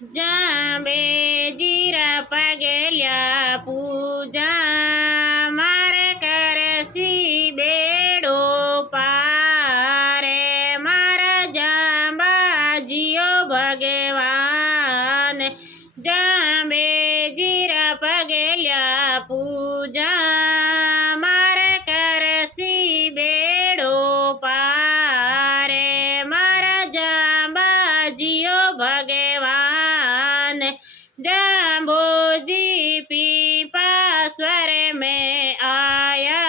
જાંબે જીરા પગેલ્યા પૂજા મારે કરસી બેડો પારે મારા જાંબાજીઓ ભગવાન જાંબે જીરા પગેલ્યા પૂજા મારે કરસી બેડો પારે મારા જાંબાજીઓ भगवान जाम्बोजी पीपा स्वर में आया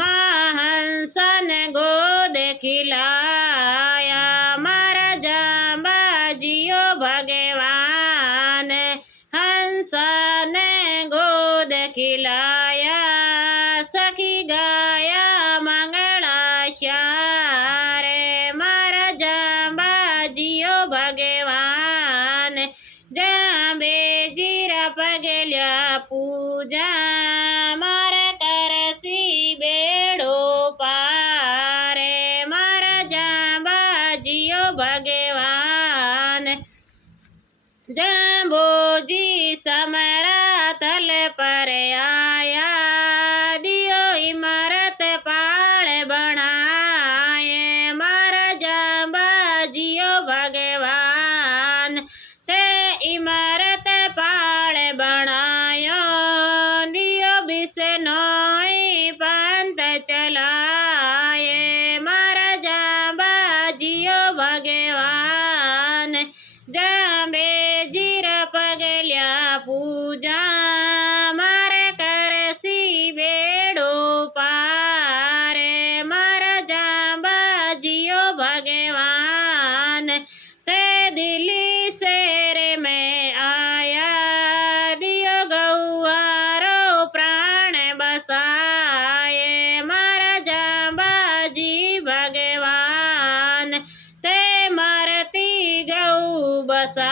महाहंसन गोद खिलाया मारा जाम्बाजियो भगवान हंसन गोद खिलाया सखी गाया मंगलाशार मारा जाम्बाजियो भगवान जांबे जीरा पगल्या पूजा मारा करसी बेड़ो पारे मारा जांबाजियो भगवान जाम्बोजी समरा तल पर आया दियो इमारत पाड़ बनाए मारा जाम्बाजियो भगवान ते इमारत पाड़ बनायो दियो बिसनोई पंत चलाए मारा जाम्बाजियो भगवान जांबे जीरा पगल्या पूजा मारे करसी बेड़ो पारे मारा जांबाजियो भगवान ते दिल्ली शेर में आया दियो गौआरो प्राण बसाए मारा जांबाजी भगवान ते मारती गौ बसा